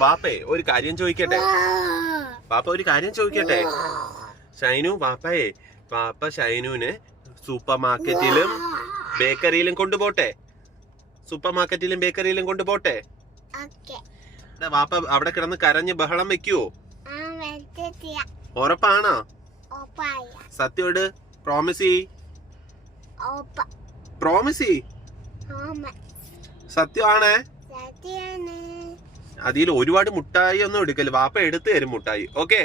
വാപ്പേ ഒരു കാര്യം ചോദിക്കട്ടെ? പാപ്പ ഒരു കാര്യം ചോദിക്കട്ടെ? ഷൈനു പാപ്പയെ, പാപ്പ ഷൈനുവിനെ സൂപ്പർ മാർക്കറ്റിലും ബേക്കറിയിലും കൊണ്ടുപോട്ടെ? സൂപ്പർ മാർക്കറ്റിലും ബേക്കറിയിലും കൊണ്ടുപോട്ടെ? വാപ്പ അവിടെ കിടന്ന് കരഞ്ഞ് ബഹളം വെക്കുവോ? ഉറപ്പാണോ? സത്യോട് പ്രോമിസ് ചെയ്. പ്രോമിസ് ചെയ്. സത്യമാണേ? അതിൽ ഒരുപാട് മുട്ടായി ഒന്നും എടുക്കല്, വാപ്പ എടുത്തു തരും മുട്ടായി. ഓക്കെ?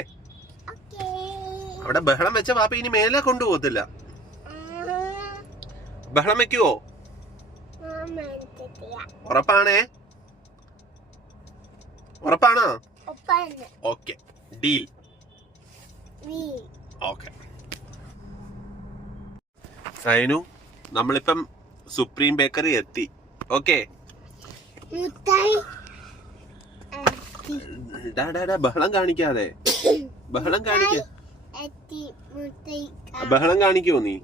അവിടെ ബഹളം വെച്ച വാപ്പ ഇനി മേലെ കൊണ്ടുപോകത്തില്ല. ബഹളം വെക്കുവോ? ഉറപ്പാണേ? ഉറപ്പാണോ? Okay, deal. ഓക്കെ സൈനു, നമ്മളിപ്പം സുപ്രീം ബേക്കറി എത്തി. ഓക്കെ? ബഹളം കാണിക്കാതെ. ബഹളം കാണിക്ക. ബഹളം കാണിക്കുവോ നീ?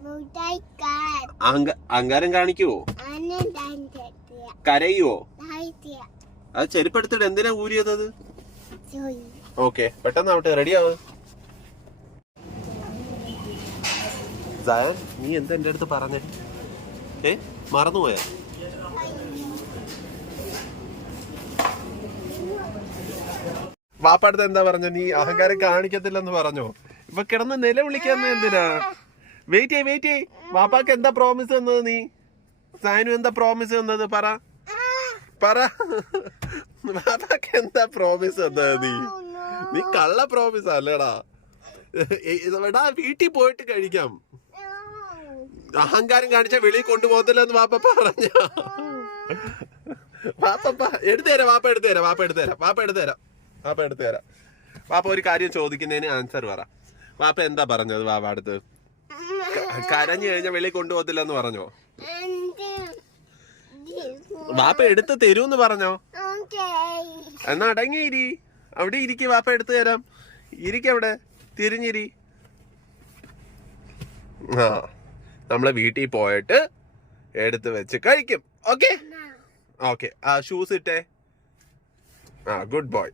അഹങ്കാരം കാണിക്കുവോ? കരയുവോ? അത് ചെരുപ്പെടുത്തിട്ട് എന്തിനാ ഊരിയത്? ഓക്കെ, പെട്ടെന്നാവട്ടെ, റെഡിയാവ്. സയൻ, നീ എന്താ എന്റെ അടുത്ത് പറഞ്ഞേ? മറന്നുപോയാ? വാപ്പടുത്ത് എന്താ പറഞ്ഞ? നീ അഹങ്കാരം കാണിക്കത്തില്ലെന്ന് പറഞ്ഞോ? ഇപ്പൊ കിടന്ന് നിലവിളിക്കാന്ന് എന്തിനാ? വെയിറ്റ് ചെയ്യ്. വാപ്പാക്ക് എന്താ പ്രോമിസ് തന്നത് നീ? സൈനു എന്താ പ്രോമിസ് തന്നത്? പറ. വാപ്പാക്ക് എന്താ പ്രോമിസ് തന്നത്? നീ കള്ള പ്രോമിസ് അല്ലേടാ. വീട്ടിൽ പോയിട്ട് കഴിക്കാം. അഹങ്കാരം കാണിച്ച വെളിയിൽ കൊണ്ടുപോകത്തില്ലെന്ന് വാപ്പ പറഞ്ഞ. വാപ്പ എടുത്തുതരാം. വാപ്പ ഒരു കാര്യം ചോദിക്കുന്നതിന് ആൻസർ പറ. വാപ്പ എന്താ പറഞ്ഞത്? വാപ്പ അടുത്ത് കരഞ്ഞു കഴിഞ്ഞാൽ വെളിയിൽ കൊണ്ടുപോകത്തില്ലെന്ന് പറഞ്ഞോ? വാപ്പ എടുത്ത് തരൂന്ന് പറഞ്ഞോ? എന്നാ അടങ്ങിയിരി. അവിടെ ഇരിക്കും, വാപ്പ എടുത്തു തരാം. ഇരിക്കവിടെ, തിരിഞ്ഞിരി. നമ്മളെ വീട്ടിൽ പോയിട്ട് എടുത്ത് വെച്ച് കഴിക്കും. ഓക്കെ? ആ ഷൂസ് ഇട്ടേ. Good boy.